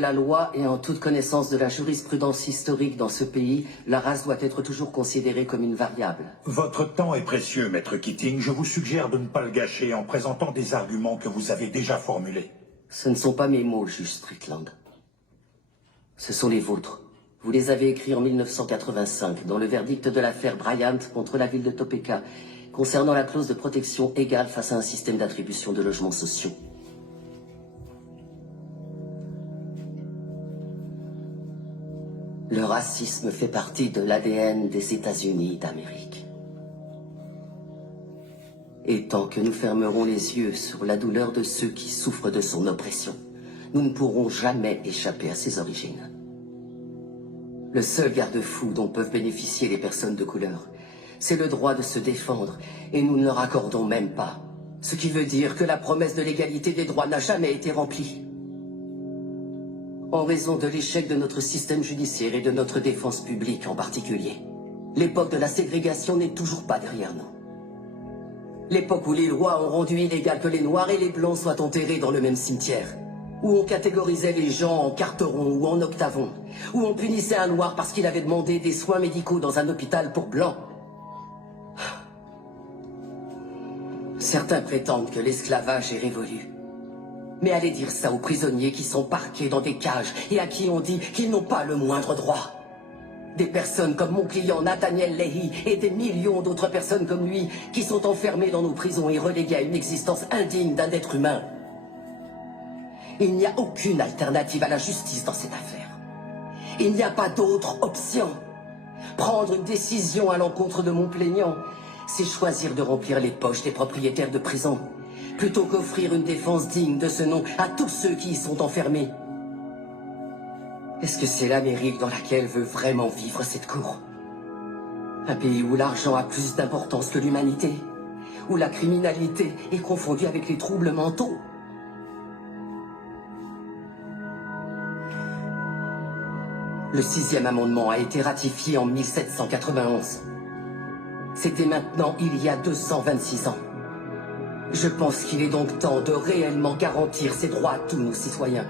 la loi et en toute connaissance de la jurisprudence historique dans ce pays, la race doit être toujours considérée comme une variable. Votre temps est précieux, Maître Keating. Je vous suggère de ne pas le gâcher en présentant des arguments que vous avez déjà formulés. Ce ne sont pas mes mots, juge Strickland. Ce sont les vôtres. Vous les avez écrits en 1985, dans le verdict de l'affaire Bryant contre la ville de Topeka, concernant la clause de protection égale face à un système d'attribution de logements sociaux. Le racisme fait partie de l'ADN des États-Unis d'Amérique. Et tant que nous fermerons les yeux sur la douleur de ceux qui souffrent de son oppression, nous ne pourrons jamais échapper à ses origines. Le seul garde-fou dont peuvent bénéficier les personnes de couleur, c'est le droit de se défendre, et nous ne leur accordons même pas. Ce qui veut dire que la promesse de l'égalité des droits n'a jamais été remplie. En raison de l'échec de notre système judiciaire et de notre défense publique en particulier, l'époque de la ségrégation n'est toujours pas derrière nous. L'époque où les lois ont rendu illégal que les Noirs et les Blancs soient enterrés dans le même cimetière, où on catégorisait les gens en carterons ou en octavons, où on punissait un Noir parce qu'il avait demandé des soins médicaux dans un hôpital pour Blancs. Certains prétendent que l'esclavage est révolu. Mais allez dire ça aux prisonniers qui sont parqués dans des cages et à qui on dit qu'ils n'ont pas le moindre droit. Des personnes comme mon client Nathaniel Leahy et des millions d'autres personnes comme lui qui sont enfermées dans nos prisons et reléguées à une existence indigne d'un être humain. Il n'y a aucune alternative à la justice dans cette affaire. Il n'y a pas d'autre option. Prendre une décision à l'encontre de mon plaignant, c'est choisir de remplir les poches des propriétaires de prisons, plutôt qu'offrir une défense digne de ce nom à tous ceux qui y sont enfermés. Est-ce que c'est l'Amérique dans laquelle veut vraiment vivre cette cour? Un pays où l'argent a plus d'importance que l'humanité, où la criminalité est confondue avec les troubles mentaux. Le 6e amendement a été ratifié en 1791. C'était maintenant il y a 226 ans. Je pense qu'il est donc temps de réellement garantir ces droits à tous nos citoyens.